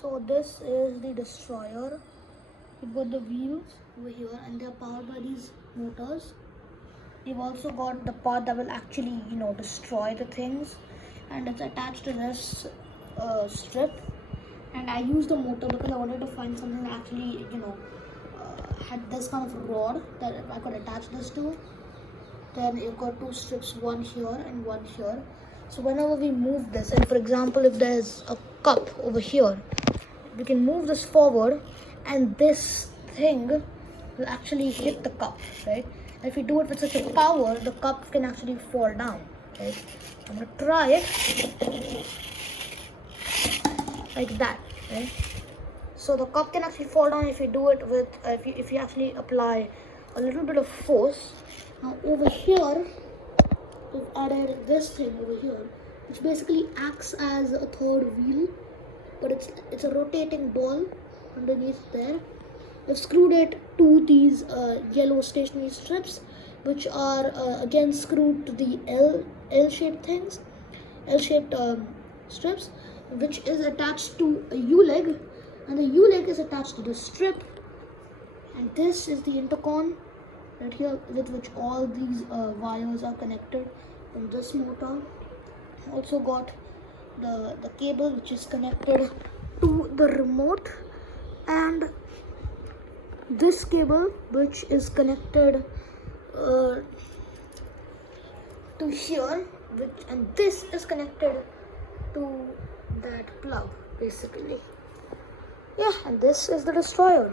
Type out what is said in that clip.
So this is the destroyer. You've got the wheels over here and they're powered by these motors. You've also got the part that will actually, destroy the things, and it's attached to this strip. And I used the motor because I wanted to find something that actually, had this kind of rod that I could attach this to. Then you've got two strips, one here and one here. So whenever we move this, and for example, if there's a cup over here, we can move this forward and this thing will actually hit the cup, right? And if we do it with such a power, the cup can actually fall down, right? I'm gonna try it like that, right? So the cup can actually fall down if you do it with, if you actually apply a little bit of force. Now over here, we've added this thing over here, which basically acts as a third wheel, but it's a rotating ball underneath there. We've screwed it to these yellow stationary strips, which are again screwed to the L-shaped things, L-shaped strips, which is attached to a U-leg, and the U-leg is attached to the strip. And this is the intercon right here, with which all these wires are connected from this motor. Also got the cable which is connected to the remote, and this cable which is connected to here, and this is connected to that plug basically. Yeah, and this is the destroyer.